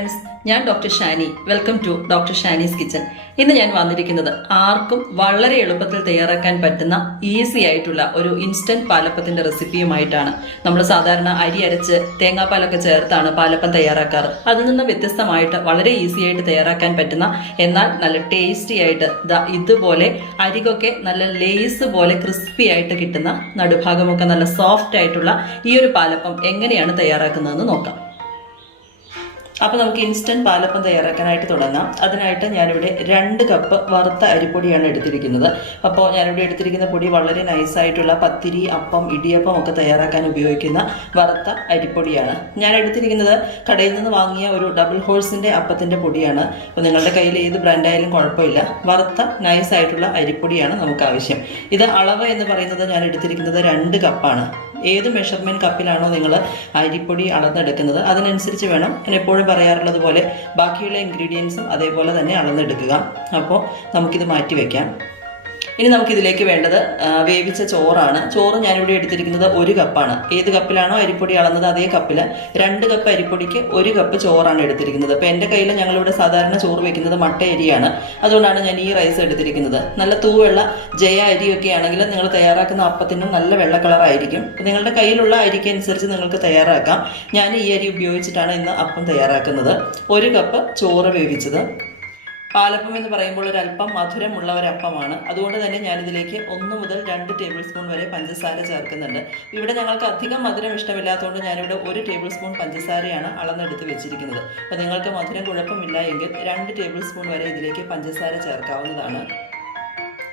Friends, ഞാൻ doctor Shani. Welcome to doctor Shani's kitchen. ഇന്ന് ഞാൻ വന്നിരിക്കുന്നത് ആർക്കും വളരെ എളുപ്പത്തിൽ തയ്യാറാക്കാൻ പറ്റുന്ന ഈസി ആയിട്ടുള്ള ഒരു ഇൻസ്റ്റന്റ് പാലപ്പത്തിന്റെ റെസിപ്പിയുമായിട്ടാണ്. നമ്മൾ സാധാരണ അരി അരച്ച് തേങ്ങാപ്പാലൊക്കെ ചേർത്താണ് പാലപ്പം തയ്യാറാക്കാറ്. അതിൽ നിന്ന് വ്യത്യസ്തമായിട്ട് വളരെ ഈസി ആയിട്ട് തയ്യാറാക്കാൻ പറ്റുന്ന, എന്നാൽ നല്ല ടേസ്റ്റി ആയിട്ട് ഇതുപോലെ അരികൊക്കെ നല്ല ലേസ് പോലെ ക്രിസ്പി ആയിട്ട് കിട്ടുന്ന, നടുഭാഗമൊക്കെ നല്ല സോഫ്റ്റ് ആയിട്ടുള്ള ഈ ഒരു പാലപ്പം എങ്ങനെയാണ് തയ്യാറാക്കുന്നതെന്ന് നോക്കാം. അപ്പോൾ നമുക്ക് ഇൻസ്റ്റന്റ് പാലപ്പം തയ്യാറാക്കാനായിട്ട് തുടങ്ങാം. അതിനായിട്ട് ഞാനിവിടെ 2 കപ്പ് വറുത്ത അരിപ്പൊടിയാണ് എടുത്തിരിക്കുന്നത്. അപ്പോൾ ഞാനിവിടെ എടുത്തിരിക്കുന്ന പൊടി വളരെ നൈസായിട്ടുള്ള പത്തിരി, അപ്പം, ഇടിയപ്പം ഒക്കെ തയ്യാറാക്കാൻ ഉപയോഗിക്കുന്ന വറുത്ത അരിപ്പൊടിയാണ്. ഞാൻ എടുത്തിരിക്കുന്നത് കടയിൽ നിന്ന് വാങ്ങിയ ഒരു ഡബിൾ ഹോഴ്സിൻ്റെ അപ്പത്തിൻ്റെ പൊടിയാണ്. അപ്പോൾ നിങ്ങളുടെ കയ്യിൽ ഏത് ബ്രാൻഡായാലും കുഴപ്പമില്ല. വറുത്ത നൈസായിട്ടുള്ള അരിപ്പൊടിയാണ് നമുക്ക് ആവശ്യം. ഇത് അളവ് എന്ന് പറയുന്നത് ഞാൻ എടുത്തിരിക്കുന്നത് 2 കപ്പാണ്. ഏത് മെഷർമെൻറ്റ് കപ്പിലാണോ നിങ്ങൾ അരിപ്പൊടി അളന്നെടുക്കുന്നത് അതിനനുസരിച്ച് വേണം. ഞാൻ എപ്പോഴും പറയാറുള്ളത് പോലെ ബാക്കിയുള്ള ഇൻഗ്രീഡിയൻസും അതേപോലെ തന്നെ അളന്നെടുക്കുക. അപ്പോൾ നമുക്കിത് മാറ്റി വയ്ക്കാം. ഇനി നമുക്കിതിലേക്ക് വേണ്ടത് വേവിച്ച ചോറാണ്. ചോറ് ഞാനിവിടെ എടുത്തിരിക്കുന്നത് 1 കപ്പാണ്. ഏത് കപ്പിലാണോ അരിപ്പൊടി അളന്നത് അതേ കപ്പിൽ 2 കപ്പ് അരിപ്പൊടിക്ക് 1 കപ്പ് ചോറാണ് എടുത്തിരിക്കുന്നത്. അപ്പോൾ എൻ്റെ കയ്യിൽ ഞങ്ങളിവിടെ സാധാരണ ചോറ് വെക്കുന്നത് മട്ട അരിയാണ്. അതുകൊണ്ടാണ് ഞാൻ ഈ റൈസ് എടുത്തിരിക്കുന്നത്. നല്ല തൂവെള്ള ജയ അരിയൊക്കെ ആണെങ്കിൽ നിങ്ങൾ തയ്യാറാക്കുന്ന അപ്പത്തിനും നല്ല വെള്ള കളറായിരിക്കും. നിങ്ങളുടെ കയ്യിലുള്ള അരിക്ക് അനുസരിച്ച് നിങ്ങൾക്ക് തയ്യാറാക്കാം. ഞാൻ ഈ അരി ഉപയോഗിച്ചിട്ടാണ് ഇന്ന് അപ്പം തയ്യാറാക്കുന്നത്. 1 കപ്പ് ചോറ് വേവിച്ചത്. പാലപ്പം എന്ന് പറയുമ്പോൾ ഒരല്പം മധുരമുള്ള ഒരപ്പമാണ്. അതുകൊണ്ട് തന്നെ ഞാനിതിലേക്ക് 1 മുതൽ 2 ടേബിൾ സ്പൂൺ വരെ പഞ്ചസാര ചേർക്കുന്നുണ്ട്. ഇവിടെ ഞങ്ങൾക്ക് അധികം മധുരം ഇഷ്ടമില്ലാത്തതുകൊണ്ട് ഞാനിവിടെ 1 ടേബിൾ സ്പൂൺ പഞ്ചസാരയാണ് അളന്നെടുത്ത് വെച്ചിരിക്കുന്നത്. അപ്പോൾ നിങ്ങൾക്ക് മധുരം കുഴപ്പമില്ല എങ്കിൽ 2 ടേബിൾ സ്പൂൺ വരെ ഇതിലേക്ക് പഞ്ചസാര ചേർക്കാവുന്നതാണ്.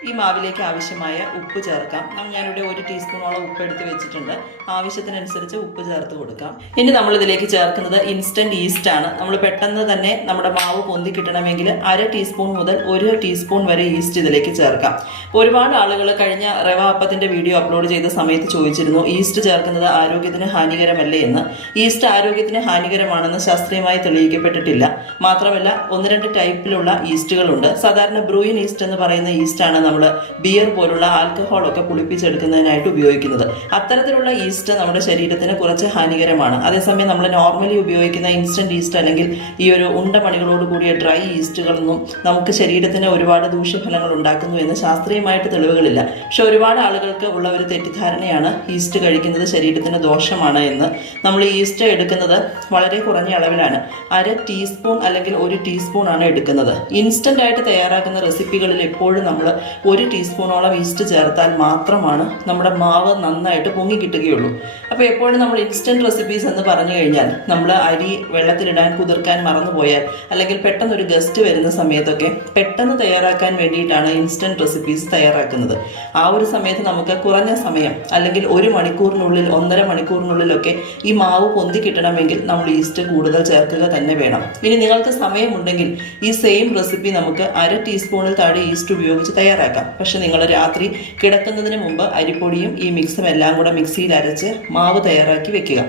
ഈ മാവിലേക്ക് ആവശ്യമായ ഉപ്പ് ചേർക്കാം. ഞാനിവിടെ 1 ടീസ്പൂണോളം ഉപ്പ് എടുത്ത് വെച്ചിട്ടുണ്ട്. ആവശ്യത്തിനനുസരിച്ച് ഉപ്പ് ചേർത്ത് കൊടുക്കാം. ഇനി നമ്മൾ ഇതിലേക്ക് ചേർക്കുന്നത് ഇൻസ്റ്റന്റ് ഈസ്റ്റ് ആണ്. നമ്മൾ പെട്ടെന്ന് തന്നെ നമ്മുടെ മാവ് പൊന്തി കിട്ടണമെങ്കിൽ 1/2 ടീസ്പൂൺ മുതൽ 1 ടീസ്പൂൺ വരെ ഈസ്റ്റ് ഇതിലേക്ക് ചേർക്കാം. ഒരുപാട് ആളുകൾ കഴിഞ്ഞ റവ അപ്പത്തിന്റെ വീഡിയോ അപ്ലോഡ് ചെയ്ത സമയത്ത് ചോദിച്ചിരുന്നു, ഈസ്റ്റ് ചേർക്കുന്നത് ആരോഗ്യത്തിന് ഹാനികരമല്ലേ എന്ന്. ഈസ്റ്റ് ആരോഗ്യത്തിന് ഹാനികരമാണെന്ന് ശാസ്ത്രീയമായി തെളിയിക്കപ്പെട്ടിട്ടില്ല. മാത്രമല്ല 1-2 ടൈപ്പിലുള്ള ഈസ്റ്റുകളുണ്ട്. സാധാരണ ബ്രൂയിൻ ഈസ്റ്റ് എന്ന് പറയുന്ന ഈസ്റ്റാണ് നമ്മൾ ബിയർ പോലുള്ള ആൽക്കഹോളൊക്കെ പുളിപ്പിച്ചെടുക്കുന്നതിനായിട്ട് ഉപയോഗിക്കുന്നത്. അത്തരത്തിലുള്ള ഈസ്റ്റ് നമ്മുടെ ശരീരത്തിന് കുറച്ച് ഹാനികരമാണ്. അതേസമയം നമ്മൾ നോർമലി ഉപയോഗിക്കുന്ന ഇൻസ്റ്റന്റ് ഈസ്റ്റ് അല്ലെങ്കിൽ ഈ ഒരു ഉണ്ടമണികളോട് കൂടിയ ഡ്രൈ ഈസ്റ്റുകളൊന്നും നമുക്ക് ശരീരത്തിന് ഒരുപാട് ദൂഷ്യഫലങ്ങൾ ഉണ്ടാക്കുന്നു എന്ന് ശാസ്ത്രീയമായിട്ട് തെളിവുകളില്ല. പക്ഷെ ഒരുപാട് ആളുകൾക്ക് ഉള്ള ഒരു തെറ്റിദ്ധാരണയാണ് ഈസ്റ്റ് കഴിക്കുന്നത് ശരീരത്തിന് ദോഷമാണ് എന്ന്. നമ്മൾ ഈസ്റ്റ് എടുക്കുന്നത് വളരെ കുറഞ്ഞ അളവിലാണ്. 1/2 ടീസ്പൂൺ അല്ലെങ്കിൽ 1 ടീസ്പൂൺ ആണ് എടുക്കുന്നത്. ഇൻസ്റ്റന്റ് ആയിട്ട് തയ്യാറാക്കുന്ന റെസിപ്പികളിൽ എപ്പോഴും നമ്മൾ 1 ടീസ്പൂണോളം ഈസ്റ്റ് ചേർത്താൽ മാത്രമാണ് നമ്മുടെ മാവ് നന്നായിട്ട് പൊങ്ങി കിട്ടുകയുള്ളൂ. അപ്പോൾ എപ്പോഴും നമ്മൾ ഇൻസ്റ്റന്റ് റെസിപ്പീസ് എന്ന് പറഞ്ഞു കഴിഞ്ഞാൽ നമ്മൾ അരി വെള്ളത്തിലിടാൻ കുതിർക്കാൻ മറന്നുപോയാൽ അല്ലെങ്കിൽ പെട്ടെന്ന് ഒരു ഗസ്റ്റ് വരുന്ന സമയത്തൊക്കെ പെട്ടെന്ന് തയ്യാറാക്കാൻ വേണ്ടിയിട്ടാണ് ഇൻസ്റ്റന്റ് റെസിപ്പീസ് തയ്യാറാക്കുന്നത്. ആ ഒരു സമയത്ത് നമുക്ക് കുറഞ്ഞ സമയം അല്ലെങ്കിൽ 1 മണിക്കൂറിനുള്ളിൽ 1.5 മണിക്കൂറിനുള്ളിലൊക്കെ ഈ മാവ് പൊന്തി കിട്ടണമെങ്കിൽ നമ്മൾ ഈസ്റ്റ് കൂടുതൽ ചേർക്കുക തന്നെ വേണം. ഇനി നിങ്ങൾക്ക് സമയമുണ്ടെങ്കിൽ ഈ സെയിം റെസിപ്പി നമുക്ക് 1/2 ടീസ്പൂണിൽ താഴെ ഈസ്റ്റ് ഉപയോഗിച്ച് തയ്യാറാക്കാം. പക്ഷെ നിങ്ങൾ രാത്രി കിടക്കുന്നതിന് മുമ്പ് അരിപ്പൊടിയും ഈ മിക്സും എല്ലാം കൂടെ മിക്സിയിൽ അരച്ച് മാവ് തയ്യാറാക്കി വെക്കുക.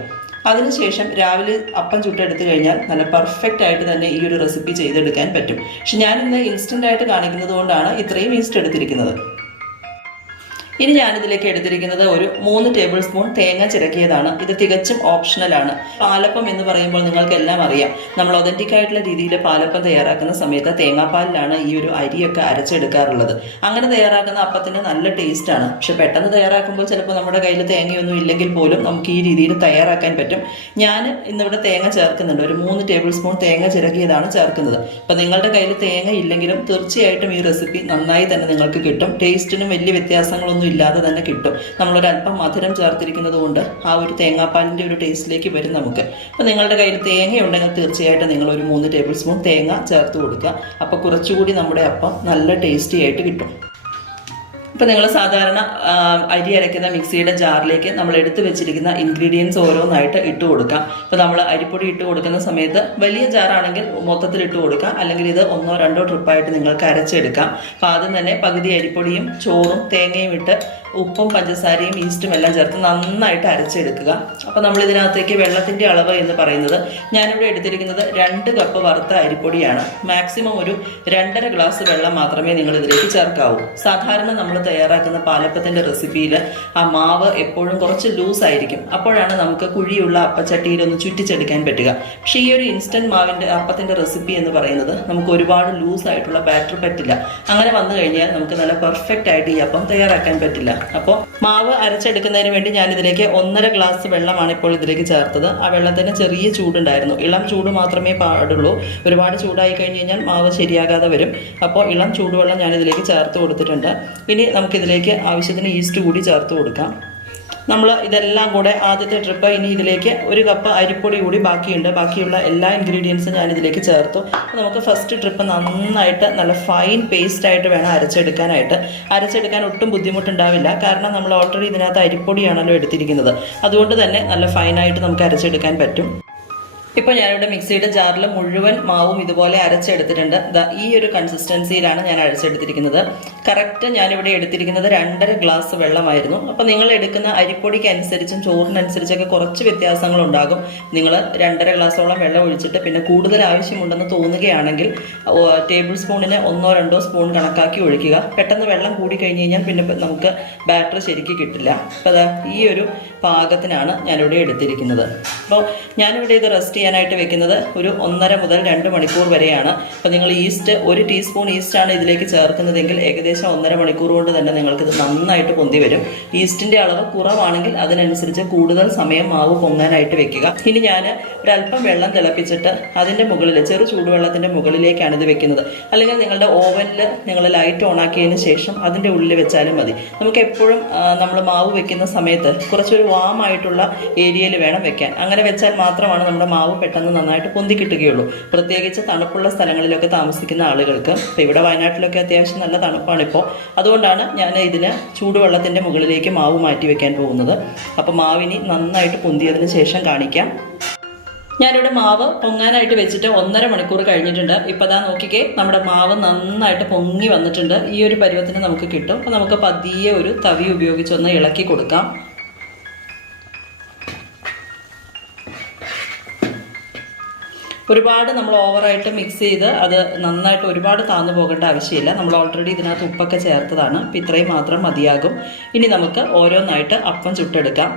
അതിനുശേഷം രാവിലെ അപ്പം ചുട്ടെടുത്ത് കഴിഞ്ഞാൽ നല്ല പെർഫെക്റ്റ് ആയിട്ട് തന്നെ ഈ ഒരു റെസിപ്പി ചെയ്തെടുക്കാൻ പറ്റും. പക്ഷെ ഞാനിന്ന് ഇൻസ്റ്റന്റ് ആയിട്ട് കാണിക്കുന്നത് കൊണ്ടാണ് ഇത്രയും ഈസ്റ്റ് എടുത്തിരിക്കുന്നത്. ഇനി ഞാനിതിലേക്ക് എടുത്തിരിക്കുന്നത് ഒരു 3 ടേബിൾ സ്പൂൺ തേങ്ങ ചിരക്കിയതാണ്. ഇത് തികച്ചും ഓപ്ഷണലാണ്. പാലപ്പം എന്ന് പറയുമ്പോൾ നിങ്ങൾക്കെല്ലാം അറിയാം, നമ്മൾ ഒതന്റിക് ആയിട്ടുള്ള രീതിയിൽ പാലപ്പം തയ്യാറാക്കുന്ന സമയത്ത് തേങ്ങാപ്പാലിലാണ് ഈ ഒരു അരിയൊക്കെ അരച്ചെടുക്കാറുള്ളത്. അങ്ങനെ തയ്യാറാക്കുന്ന അപ്പത്തിന് നല്ല ടേസ്റ്റാണ്. പക്ഷെ പെട്ടെന്ന് തയ്യാറാക്കുമ്പോൾ ചിലപ്പോൾ നമ്മുടെ കയ്യിൽ തേങ്ങയൊന്നും ഇല്ലെങ്കിൽ പോലും നമുക്ക് ഈ രീതിയിൽ തയ്യാറാക്കാൻ പറ്റും. ഞാൻ ഇന്നിവിടെ തേങ്ങ ചേർക്കുന്നുണ്ട്. ഒരു 3 ടേബിൾ സ്പൂൺ തേങ്ങ ചിരകിയതാണ് ചേർക്കുന്നത്. അപ്പം നിങ്ങളുടെ കയ്യിൽ തേങ്ങ ഇല്ലെങ്കിലും തീർച്ചയായിട്ടും ഈ റെസിപ്പി നന്നായി തന്നെ നിങ്ങൾക്ക് കിട്ടും. ടേസ്റ്റിനും വലിയ വ്യത്യാസങ്ങളൊന്നും ഇല്ലാതെ തന്നെ കിട്ടും. നമ്മളൊരല്പം മധുരം ചേർത്തിരിക്കുന്നത് കൊണ്ട് ആ ഒരു തേങ്ങാപ്പാലിൻ്റെ ഒരു ടേസ്റ്റിലേക്ക് വരും നമുക്ക്. അപ്പോൾ നിങ്ങളുടെ കയ്യിൽ തേങ്ങ ഉണ്ടെങ്കിൽ തീർച്ചയായിട്ടും നിങ്ങൾ ഒരു 3 ടേബിൾ സ്പൂൺ തേങ്ങ ചേർത്ത് കൊടുക്കുക. അപ്പോൾ കുറച്ചുകൂടി നമ്മുടെ അപ്പം നല്ല ടേസ്റ്റി ആയിട്ട് കിട്ടും. ഇപ്പോൾ നിങ്ങൾ സാധാരണ അരി അരയ്ക്കുന്ന മിക്സിയുടെ ജാറിലേക്ക് നമ്മൾ എടുത്തു വെച്ചിരിക്കുന്ന ഇൻഗ്രീഡിയൻസ് ഓരോന്നായിട്ട് ഇട്ട് കൊടുക്കാം. ഇപ്പോൾ നമ്മൾ അരിപ്പൊടി ഇട്ട് കൊടുക്കുന്ന സമയത്ത് വലിയ ജാറാണെങ്കിൽ മൊത്തത്തിൽ ഇട്ട് കൊടുക്കാം, അല്ലെങ്കിൽ ഇത് 1-2 ട്രിപ്പായിട്ട് നിങ്ങൾക്ക് അരച്ചെടുക്കാം. അപ്പോൾ ആദ്യം തന്നെ പകുതി അരിപ്പൊടിയും ചോറും തേങ്ങയും ഇട്ട് ഉപ്പും പഞ്ചസാരയും ഈസ്റ്റും എല്ലാം ചേർത്ത് നന്നായിട്ട് അരച്ചെടുക്കുക. അപ്പോൾ നമ്മൾ ഇതിനകത്തേക്ക് വെള്ളത്തിൻ്റെ അളവ് എന്ന് പറയുന്നത് ഞാനിവിടെ എടുത്തിരിക്കുന്നത് 2 കപ്പ് വറുത്ത അരിപ്പൊടിയാണ്. മാക്സിമം ഒരു 2.5 ഗ്ലാസ് വെള്ളം മാത്രമേ നിങ്ങൾ ഇതിലേക്ക് ചേർക്കാവൂ. സാധാരണ നമ്മൾ തയ്യാറാക്കുന്ന പാലപ്പത്തിൻ്റെ റെസിപ്പിയിൽ ആ മാവ് എപ്പോഴും കുറച്ച് ലൂസ് ആയിരിക്കും. അപ്പോഴാണ് നമുക്ക് കുഴിയുള്ള അപ്പച്ചട്ടിയിൽ ഒന്ന് ചുറ്റിച്ചെടുക്കാൻ പറ്റുക. പക്ഷേ ഈ ഒരു ഇൻസ്റ്റൻറ്റ് മാവിൻ്റെ അപ്പത്തിൻ്റെ റെസിപ്പി എന്ന് പറയുന്നത് നമുക്ക് ഒരുപാട് ലൂസ് ആയിട്ടുള്ള ബാറ്റർ പറ്റില്ല. അങ്ങനെ വന്നു കഴിഞ്ഞാൽ നമുക്ക് നല്ല പെർഫെക്റ്റ് ആയിട്ട് ഈ അപ്പം തയ്യാറാക്കാൻ പറ്റില്ല. അപ്പോൾ മാവ് അരച്ചെടുക്കുന്നതിന് വേണ്ടി ഞാനിതിലേക്ക് 1.5 ഗ്ലാസ് വെള്ളമാണ് ഇപ്പോൾ ഇതിലേക്ക് ചേർത്തത്. ആ വെള്ളത്തിന് ചെറിയ ചൂടുണ്ടായിരുന്നു. ഇളം ചൂട് മാത്രമേ പാടുള്ളൂ. ഒരുപാട് ചൂടായി കഴിഞ്ഞ് കഴിഞ്ഞാൽ മാവ് ശരിയാകാതെ വരും. അപ്പോൾ ഇളം ചൂടുവെള്ളം ഞാനിതിലേക്ക് ചേർത്ത് കൊടുത്തിട്ടുണ്ട്. ഇനി നമുക്കിതിലേക്ക് ആവശ്യത്തിന് ഈസ്റ്റ് കൂടി ചേർത്ത് കൊടുക്കാം. നമ്മൾ ഇതെല്ലാം കൂടെ ആദ്യത്തെ ട്രിപ്പ് ഇനി ഇതിലേക്ക് 1 കപ്പ് അരിപ്പൊടി കൂടി ബാക്കിയുണ്ട്. ബാക്കിയുള്ള എല്ലാ ഇൻഗ്രീഡിയൻസും ഞാനിതിലേക്ക് ചേർത്തു. നമുക്ക് ഫസ്റ്റ് ട്രിപ്പ് നന്നായിട്ട് നല്ല ഫൈൻ പേസ്റ്റായിട്ട് വേണം അരച്ചെടുക്കാൻ ഒട്ടും ബുദ്ധിമുട്ടുണ്ടാവില്ല. കാരണം നമ്മൾ ഓൾറെഡി ഇതിനകത്ത് അരിപ്പൊടിയാണല്ലോ എടുത്തിരിക്കുന്നത്. അതുകൊണ്ട് തന്നെ നല്ല ഫൈനായിട്ട് നമുക്ക് അരച്ചെടുക്കാൻ പറ്റും. ഇപ്പോൾ ഞാനിവിടെ മിക്സിയുടെ ജാറിൽ മുഴുവൻ മാവും ഇതുപോലെ അരച്ചെടുത്തിട്ടുണ്ട്. ഈ ഒരു കൺസിസ്റ്റൻസിയിലാണ് ഞാൻ അരച്ചെടുത്തിരിക്കുന്നത്. കറക്റ്റ് ഞാനിവിടെ എടുത്തിരിക്കുന്നത് 2.5 ഗ്ലാസ് വെള്ളമായിരുന്നു. അപ്പോൾ നിങ്ങൾ എടുക്കുന്ന അരിപ്പൊടിക്ക് അനുസരിച്ചും ചോറിനനുസരിച്ചൊക്കെ കുറച്ച് വ്യത്യാസങ്ങളുണ്ടാകും. നിങ്ങൾ 2.5 ഗ്ലാസോളം വെള്ളം ഒഴിച്ചിട്ട് പിന്നെ കൂടുതൽ ആവശ്യമുണ്ടെന്ന് തോന്നുകയാണെങ്കിൽ ടേബിൾ സ്പൂണിന് 1-2 സ്പൂൺ കണക്കാക്കി ഒഴിക്കുക. പെട്ടെന്ന് വെള്ളം കൂടി കഴിഞ്ഞ് കഴിഞ്ഞാൽ പിന്നെ നമുക്ക് ബാറ്റർ ശരിക്കും കിട്ടില്ല. അപ്പോൾ ഈ ഒരു പാകത്തിനാണ് ഞാനിവിടെ എടുത്തിരിക്കുന്നത്. അപ്പോൾ ഞാനിവിടെ ഇത് റെസ്റ്റ് ചെയ്യാനായിട്ട് വെക്കുന്നത് ഒരു 1.5 മുതൽ 2 മണിക്കൂർ വരെയാണ്. അപ്പോൾ നിങ്ങൾ ഈസ്റ്റ് 1 ടീസ്പൂൺ ഈസ്റ്റാണ് ഇതിലേക്ക് ചേർക്കുന്നതെങ്കിൽ ഏകദേശം 1.5 മണിക്കൂർ കൊണ്ട് തന്നെ നിങ്ങൾക്കിത് നന്നായിട്ട് പൊന്തി വരും. ഈസ്റ്റിൻ്റെ അളവ് കുറവാണെങ്കിൽ അതിനനുസരിച്ച് കൂടുതൽ സമയം മാവ് പൊങ്ങാനായിട്ട് വെക്കുക. ഇനി ഞാൻ ഒരല്പം വെള്ളം തിളപ്പിച്ചിട്ട് അതിൻ്റെ മുകളിൽ ചെറു ചൂടുവെള്ളത്തിൻ്റെ മുകളിലേക്കാണ് ഇത് വെക്കുന്നത്. അല്ലെങ്കിൽ നിങ്ങളുടെ ഓവനിൽ നിങ്ങൾ ലൈറ്റ് ഓണാക്കിയതിന് ശേഷം അതിൻ്റെ ഉള്ളിൽ വെച്ചാലും മതി. നമുക്ക് എപ്പോഴും നമ്മൾ മാവ് വെക്കുന്ന സമയത്ത് കുറച്ചൊരു വാം ആയിട്ടുള്ള ഏരിയയിൽ വേണം വെക്കാൻ. അങ്ങനെ വെച്ചാൽ മാത്രമാണ് നമ്മുടെ മാവ് പെട്ടെന്ന് നന്നായിട്ട് പൊന്തി കിട്ടുകയുള്ളൂ. പ്രത്യേകിച്ച് തണുപ്പുള്ള സ്ഥലങ്ങളിലൊക്കെ താമസിക്കുന്ന ആളുകൾക്ക്. ഇപ്പോൾ ഇവിടെ വയനാട്ടിലൊക്കെ അത്യാവശ്യം നല്ല തണുപ്പാണ് ഇപ്പോൾ. അതുകൊണ്ടാണ് ഞാൻ ഇതിന് ചൂടുവെള്ളത്തിൻ്റെ മുകളിലേക്ക് മാവ് മാറ്റി വെക്കാൻ പോകുന്നത്. അപ്പോൾ മാവിനി നന്നായിട്ട് പൊന്തിയതിന് ശേഷം കാണിക്കാം. ഞാനിവിടെ മാവ് പൊങ്ങാനായിട്ട് വെച്ചിട്ട് 1.5 മണിക്കൂർ കഴിഞ്ഞിട്ടുണ്ട്. ഇപ്പോൾ ദാ നോക്കിക്കേ, നമ്മുടെ മാവ് നന്നായിട്ട് പൊങ്ങി വന്നിട്ടുണ്ട്. ഈ ഒരു പരുവത്തിന് നമുക്ക് കിട്ടും. അപ്പോൾ നമുക്ക് പതിയെ ഒരു തവി ഉപയോഗിച്ചൊന്ന് ഇളക്കി കൊടുക്കാം. ഒരുപാട് നമ്മൾ ഓവറായിട്ട് മിക്സ് ചെയ്ത് അത് നന്നായിട്ട് ഒരുപാട് താന്നു പോകേണ്ട ആവശ്യമില്ല. നമ്മൾ ഓൾറെഡി ഇതിനകത്ത് ഉപ്പൊക്കെ ചേർത്തതാണ്. അപ്പോൾ ഇത്രയും മാത്രം മതിയാകും. ഇനി നമുക്ക് ഓരോന്നായിട്ട് അപ്പം ചുട്ടെടുക്കാം.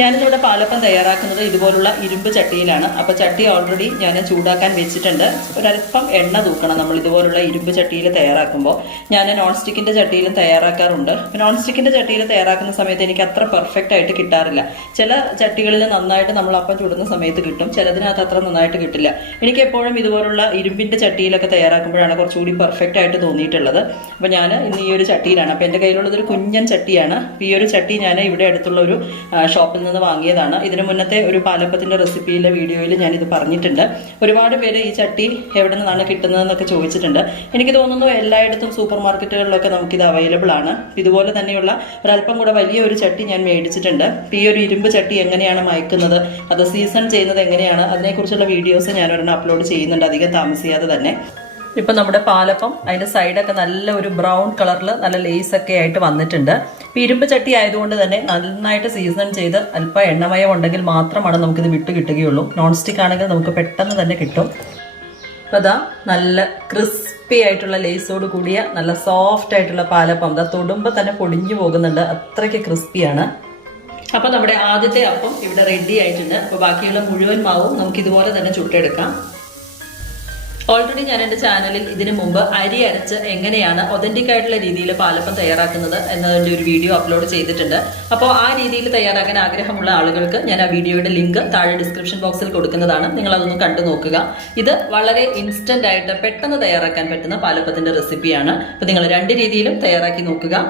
ഞാനിന്നിവിടെ പാലപ്പം തയ്യാറാക്കുന്നത് ഇതുപോലുള്ള ഇരുമ്പ് ചട്ടിയിലാണ്. അപ്പോൾ ചട്ടി ഓൾറെഡി ഞാൻ ചൂടാക്കാൻ വെച്ചിട്ടുണ്ട്. ഒരല്പം എണ്ണ തൂക്കണം നമ്മൾ ഇതുപോലുള്ള ഇരുമ്പ് ചട്ടിയിൽ തയ്യാറാക്കുമ്പോൾ. ഞാൻ നോൺ സ്റ്റിക്കിൻ്റെ ചട്ടിയിലും തയ്യാറാക്കാറുണ്ട്. നോൺ സ്റ്റിക്കിൻ്റെ ചട്ടിയിൽ തയ്യാറാക്കുന്ന സമയത്ത് എനിക്ക് അത്ര പെർഫെക്റ്റ് ആയിട്ട് കിട്ടാറില്ല. ചില ചട്ടികളിൽ നന്നായിട്ട് നമ്മൾ അപ്പം ചുടുന്ന സമയത്ത് കിട്ടും, ചിലതിനകത്ത് അത്ര നന്നായിട്ട് കിട്ടില്ല. എനിക്ക് എപ്പോഴും ഇതുപോലുള്ള ഇരുമ്പിൻ്റെ ചട്ടിയിലൊക്കെ തയ്യാറാക്കുമ്പോഴാണ് കുറച്ചുകൂടി പെർഫെക്റ്റ് ആയിട്ട് തോന്നിയിട്ടുള്ളത്. അപ്പോൾ ഞാൻ ഇന്ന് ഈ ഒരു ചട്ടിയിലാണ്. അപ്പോൾ എൻ്റെ കയ്യിലുള്ളതൊരു കുഞ്ഞൻ ചട്ടിയാണ്. ഈ ഒരു ചട്ടി ഞാൻ ഇവിടെ അടുത്തുള്ള ഒരു ഷോപ്പിൽ നിന്ന് വാങ്ങിയതാണ്. ഇതിനു മുന്നത്തെ ഒരു പാലപ്പത്തിൻ്റെ റെസിപ്പിയിലെ വീഡിയോയിൽ ഞാനിത് പറഞ്ഞിട്ടുണ്ട്. ഒരുപാട് പേര് ഈ ചട്ടി എവിടെ നിന്നാണ് കിട്ടുന്നതെന്നൊക്കെ ചോദിച്ചിട്ടുണ്ട്. എനിക്ക് തോന്നുന്നു എല്ലായിടത്തും സൂപ്പർ മാർക്കറ്റുകളിലൊക്കെ നമുക്കിത് അവൈലബിൾ ആണ്. ഇതുപോലെ തന്നെയുള്ള ഒരല്പം കൂടെ വലിയ ഒരു ചട്ടി ഞാൻ മേടിച്ചിട്ടുണ്ട്. ഈ ഒരു ഇരുമ്പ് ചട്ടി എങ്ങനെയാണ് മയക്കുന്നത്, അത് സീസൺ ചെയ്യുന്നത് എങ്ങനെയാണ്, അതിനെക്കുറിച്ചുള്ള വീഡിയോസ് ഞാൻ ഒരെണ്ണം അപ്ലോഡ് ചെയ്യുന്നുണ്ട് അധികം താമസിയാതെ തന്നെ. ഇപ്പം നമ്മുടെ പാലപ്പം അതിൻ്റെ സൈഡൊക്കെ നല്ല ഒരു ബ്രൗൺ കളറിൽ നല്ല ലേസൊക്കെ ആയിട്ട് വന്നിട്ടുണ്ട്. ഇപ്പം ഇരുമ്പ് ചട്ടി ആയതുകൊണ്ട് തന്നെ നന്നായിട്ട് സീസൺ ചെയ്ത് അല്പം എണ്ണമയം ഉണ്ടെങ്കിൽ മാത്രമാണ് നമുക്കിത് വിട്ട് കിട്ടുകയുള്ളൂ. നോൺ സ്റ്റിക്ക് ആണെങ്കിൽ നമുക്ക് പെട്ടെന്ന് തന്നെ കിട്ടും. അപ്പോൾ അതാ നല്ല ക്രിസ്പി ആയിട്ടുള്ള ലേസോട് കൂടിയ നല്ല സോഫ്റ്റ് ആയിട്ടുള്ള പാലപ്പം അതാ തൊടുമ്പോൾ തന്നെ പൊടിഞ്ഞു പോകുന്നുണ്ട്. അത്രയ്ക്ക് ക്രിസ്പിയാണ്. അപ്പോൾ നമ്മുടെ ആദ്യത്തെ അപ്പം ഇവിടെ റെഡി ആയിട്ടുണ്ട്. അപ്പോൾ ബാക്കിയുള്ള മുഴുവൻ മാവും നമുക്കിതുപോലെ തന്നെ ചുട്ടെടുക്കാം. ഓൾറെഡി ഞാൻ എൻ്റെ ചാനലിൽ ഇതിനു മുമ്പ് അരി അരച്ച് എങ്ങനെയാണ് ഒതന്റിക് ആയിട്ടുള്ള രീതിയിൽ പാലപ്പം തയ്യാറാക്കുന്നത് എന്നതിൻ്റെ ഒരു വീഡിയോ അപ്ലോഡ് ചെയ്തിട്ടുണ്ട്. അപ്പോൾ ആ രീതിയിൽ തയ്യാറാക്കാൻ ആഗ്രഹമുള്ള ആളുകൾക്ക് ഞാൻ ആ വീഡിയോയുടെ ലിങ്ക് താഴെ ഡിസ്ക്രിപ്ഷൻ ബോക്സിൽ കൊടുക്കുന്നതാണ്. നിങ്ങൾ അതൊന്ന് കണ്ടു നോക്കുക. ഇത് വളരെ ഇൻസ്റ്റന്റ് ആയിട്ട് പെട്ടെന്ന് തയ്യാറാക്കാൻ പറ്റുന്ന പാലപ്പത്തിൻ്റെ റെസിപ്പിയാണ്. അപ്പോൾ നിങ്ങൾ 2 രീതിയിലും തയ്യാറാക്കി നോക്കുക.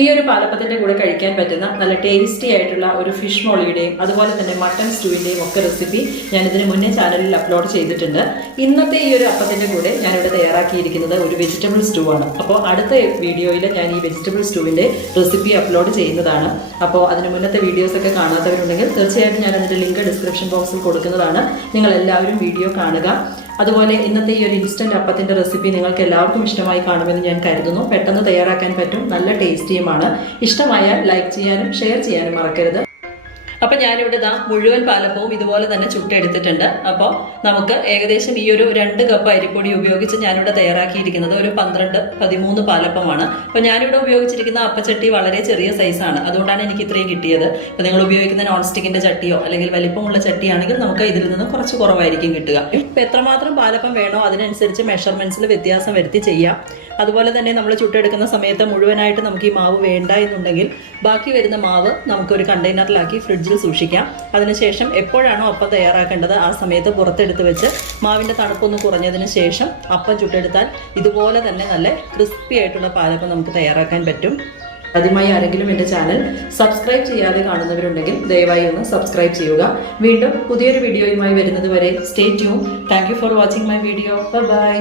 ഈ ഒരു പാലപ്പത്തിൻ്റെ കൂടെ കഴിക്കാൻ പറ്റുന്ന നല്ല ടേസ്റ്റി ആയിട്ടുള്ള ഒരു ഫിഷ് മോളിയുടെയും അതുപോലെ തന്നെ മട്ടൺ സ്റ്റൂവിൻ്റെയും ഒക്കെ റെസിപ്പി ഞാൻ ഇതിന് മുന്നേ ചാനലിൽ അപ്ലോഡ് ചെയ്തിട്ടുണ്ട്. ഇന്നത്തെ ഈ ഒരു അപ്പത്തിൻ്റെ കൂടെ ഞാനിവിടെ തയ്യാറാക്കിയിരിക്കുന്നത് ഒരു വെജിറ്റബിൾ സ്റ്റൂ ആണ്. അപ്പോൾ അടുത്ത വീഡിയോയിൽ ഞാൻ ഈ വെജിറ്റബിൾ സ്റ്റൂവിൻ്റെ റെസിപ്പി അപ്ലോഡ് ചെയ്യുന്നതാണ്. അപ്പോൾ അതിന് മുന്നത്തെ വീഡിയോസൊക്കെ കാണാത്തവരുണ്ടെങ്കിൽ തീർച്ചയായിട്ടും ഞാൻ അതിൻ്റെ ലിങ്ക് ഡിസ്ക്രിപ്ഷൻ ബോക്സിൽ കൊടുക്കുന്നതാണ്. നിങ്ങൾ എല്ലാവരും വീഡിയോ കാണുക. അതുപോലെ ഇന്നത്തെ ഈ ഒരു ഇൻസ്റ്റന്റ് അപ്പത്തിന്റെ റെസിപ്പി നിങ്ങൾക്ക് എല്ലാവർക്കും ഇഷ്ടമായി കാണുമെന്ന് ഞാൻ കരുതുന്നു. പെട്ടെന്ന് തയ്യാറാക്കാൻ പറ്റും, നല്ല ടേസ്റ്റിയുമാണ്. ഇഷ്ടമായാൽ ലൈക്ക് ചെയ്യാനും ഷെയർ ചെയ്യാനും മറക്കരുത്. അപ്പം ഞാനിവിടെ മുഴുവൻ പാലപ്പവും ഇതുപോലെ തന്നെ ചുട്ടെടുത്തിട്ടുണ്ട്. അപ്പോൾ നമുക്ക് ഏകദേശം ഈ ഒരു 2 കപ്പ് അരിപ്പൊടി ഉപയോഗിച്ച് ഞാനിവിടെ തയ്യാറാക്കിയിരിക്കുന്നത് ഒരു 12-13 പാലപ്പമാണ്. അപ്പോൾ ഞാനിവിടെ ഉപയോഗിച്ചിരിക്കുന്ന അപ്പച്ചട്ടി വളരെ ചെറിയ സൈസാണ്, അതുകൊണ്ടാണ് എനിക്ക് ഇത്രയും കിട്ടിയത്. അപ്പോൾ നിങ്ങൾ ഉപയോഗിക്കുന്ന നോൺ സ്റ്റിക്കിന്റെ ചട്ടിയോ അല്ലെങ്കിൽ വലിപ്പമുള്ള ചട്ടിയാണെങ്കിൽ നമുക്ക് ഇതിൽ നിന്ന് കുറച്ച് കുറവായിരിക്കും കിട്ടുക. ഇപ്പം എത്രമാത്രം പാലപ്പം വേണോ അതിനനുസരിച്ച് മെഷർമെന്റ്സിൽ വ്യത്യാസം വരുത്തി ചെയ്യാം. അതുപോലെ തന്നെ നമ്മൾ ചുട്ടെടുക്കുന്ന സമയത്ത് മുഴുവനായിട്ട് നമുക്ക് ഈ മാവ് വേണ്ട എന്നുണ്ടെങ്കിൽ ബാക്കി വരുന്ന മാവ് നമുക്കൊരു കണ്ടെയ്നറിലാക്കി ഫ്രിഡ്ജിൽ സൂക്ഷിക്കാം. അതിനുശേഷം എപ്പോഴാണോ അപ്പം തയ്യാറാക്കേണ്ടത് ആ സമയത്ത് പുറത്തെടുത്ത് വെച്ച് മാവിൻ്റെ തണുപ്പൊന്ന് കുറഞ്ഞതിന് ശേഷം അപ്പം ചുട്ടെടുത്താൽ ഇതുപോലെ തന്നെ നല്ല ക്രിസ്പി ആയിട്ടുള്ള പാലപ്പം നമുക്ക് തയ്യാറാക്കാൻ പറ്റും. ആദ്യമായി ആരെങ്കിലും എൻ്റെ ചാനൽ സബ്സ്ക്രൈബ് ചെയ്യാതെ കാണുന്നവരുണ്ടെങ്കിൽ ദയവായി ഒന്ന് സബ്സ്ക്രൈബ് ചെയ്യുക. വീണ്ടും പുതിയൊരു വീഡിയോയുമായി വരുന്നത് വരെ stay tune. Thank you for watching my video. By.